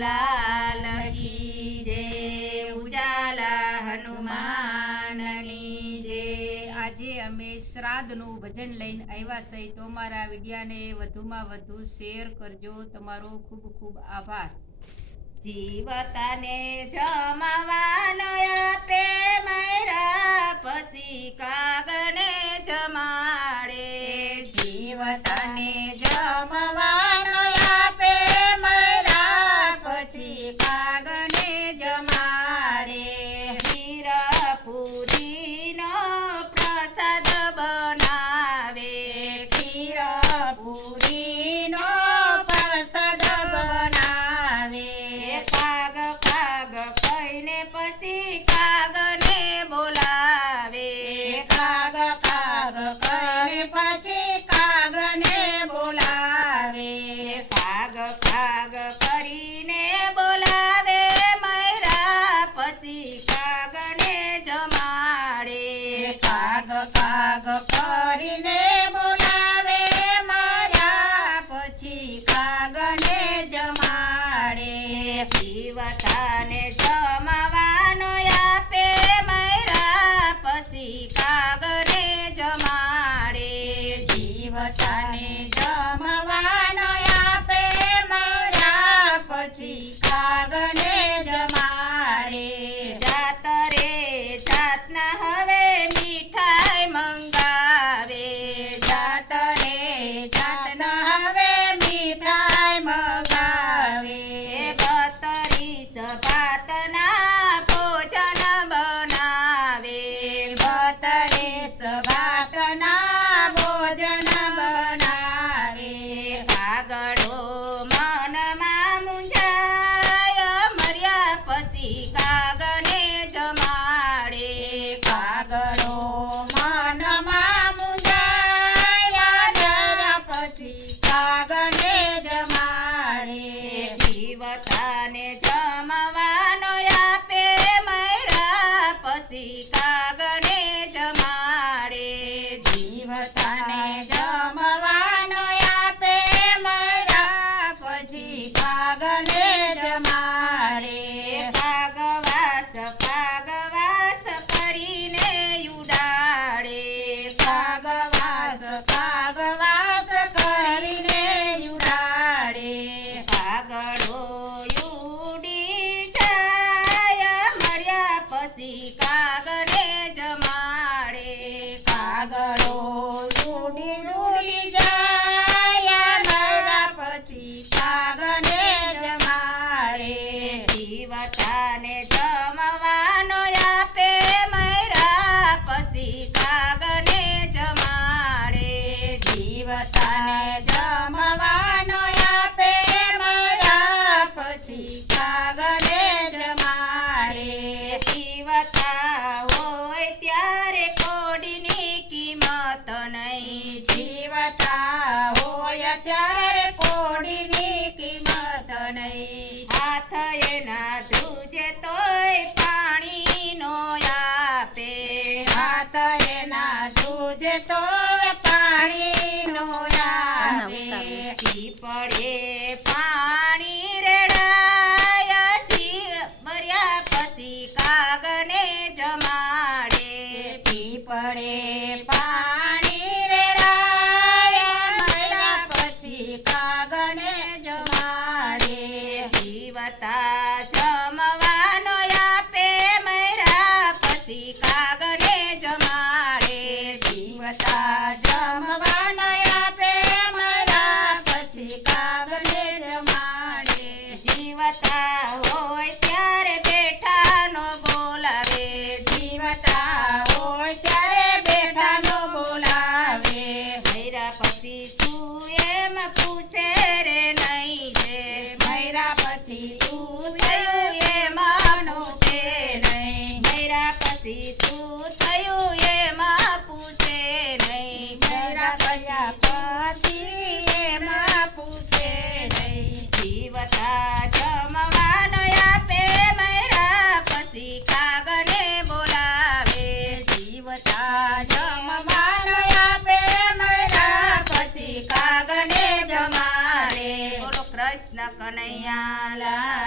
લાલ જે ઉજાલા હનુમાનની જે આજે અમે શ્રાદ્ધનું ભજન લઈને આવ્યા છે, તો મારા વિડીયાને વધુમાં વધુ શેર કરજો. તમારો ખૂબ ખૂબ આભાર. જીવતાને જમાવા વતાને જમવા કાગડે જમાડે કાગડો ઉડી ઉડી જાય. મારા પછી કાગડે જમાડે જીવતાને જમવાનો આપે મારા પછી કાગડે જમાડે જીવતાને જમવાનો આપે મારા પછી કાગડે જમાડે હાથ એના ધ્રુજે તોય પાણીનો આપે હાથ એના ધ્રુજે તો પછી તું એમ પૂછે નહીં જે મૈરા પછી તું થયું એમ છે નહીં મૈરા પછી કનૈયા